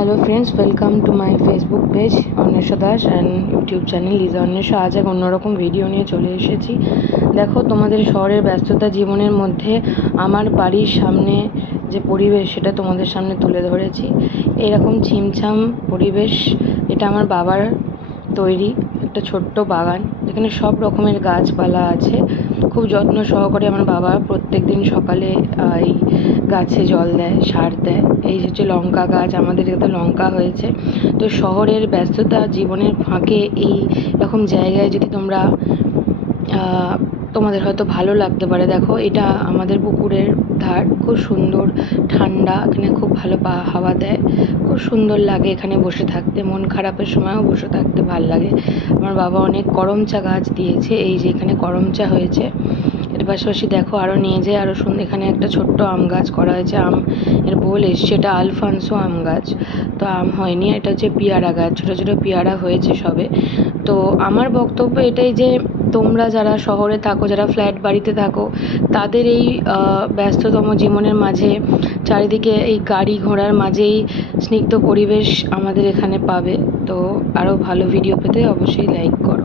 Hello friends, welcome to my Facebook page Anwesha Das and YouTube channel Liza Anwesha. আজ এক অন্যরকম video নিয়ে চলে এসেছি। দেখো, তোমাদের শহরের ব্যস্ততা জীবনের মধ্যে আমার বাড়ির সামনে যে পরিবেশ সেটা তোমাদের সামনে তুলে ধরেছি। এরকম ছিমছাম পরিবেশ, এটা আমার বাবার তৈরি একটা ছোট্ট বাগান, যেখানে সব রকমের গাছপালা আছে। খুব যত্ন সহকারে আমার বাবা প্রত্যেক দিন সকালে এই গাছে জল দেয়, সার দেয়। এই হচ্ছে লঙ্কা গাছ, আমাদের এখানে লঙ্কা হয়েছে। তো শহরের ব্যস্ততা জীবনের ফাঁকে এই রকম জায়গায় যদি তোমরা তোমাদের হয়তো ভালো লাগতে পারে। দেখো, এটা আমাদের পুকুরের ধার, খুব সুন্দর ঠান্ডা, এখানে খুব ভালো হাওয়া দেয়, খুব সুন্দর লাগে এখানে বসে থাকতে। মন খারাপের সময়ও বসে থাকতে ভাল লাগে। আমার বাবা অনেক করমচা গাছ দিয়েছে, এই যে এখানে করমচা হয়েছে। এর পাশাপাশি দেখো আরও নিয়ে যায় আরও সুন্দর, এখানে একটা ছোট্ট আম গাছ করা হয়েছে। আম এর বোল এসছে, এটা আলফানসো আম গাছ। তো আম হয়নি, এটা হচ্ছে পেয়ারা গাছ, ছোটো ছোটো পেয়ারা হয়েছে সবে। তো আমার বক্তব্য এটাই যে তোমরা যারা শহরে থাকো, যারা ফ্ল্যাট বাড়িতে থাকো, তাদের এই ব্যস্ততম জীবনের মাঝে চারিদিকে এই গাড়ি ঘোড়ার মাঝেই স্নিগ্ধ পরিবেশ আমাদের এখানে পাবে। তো আরও ভালো ভিডিও পেতে অবশ্যই লাইক করো।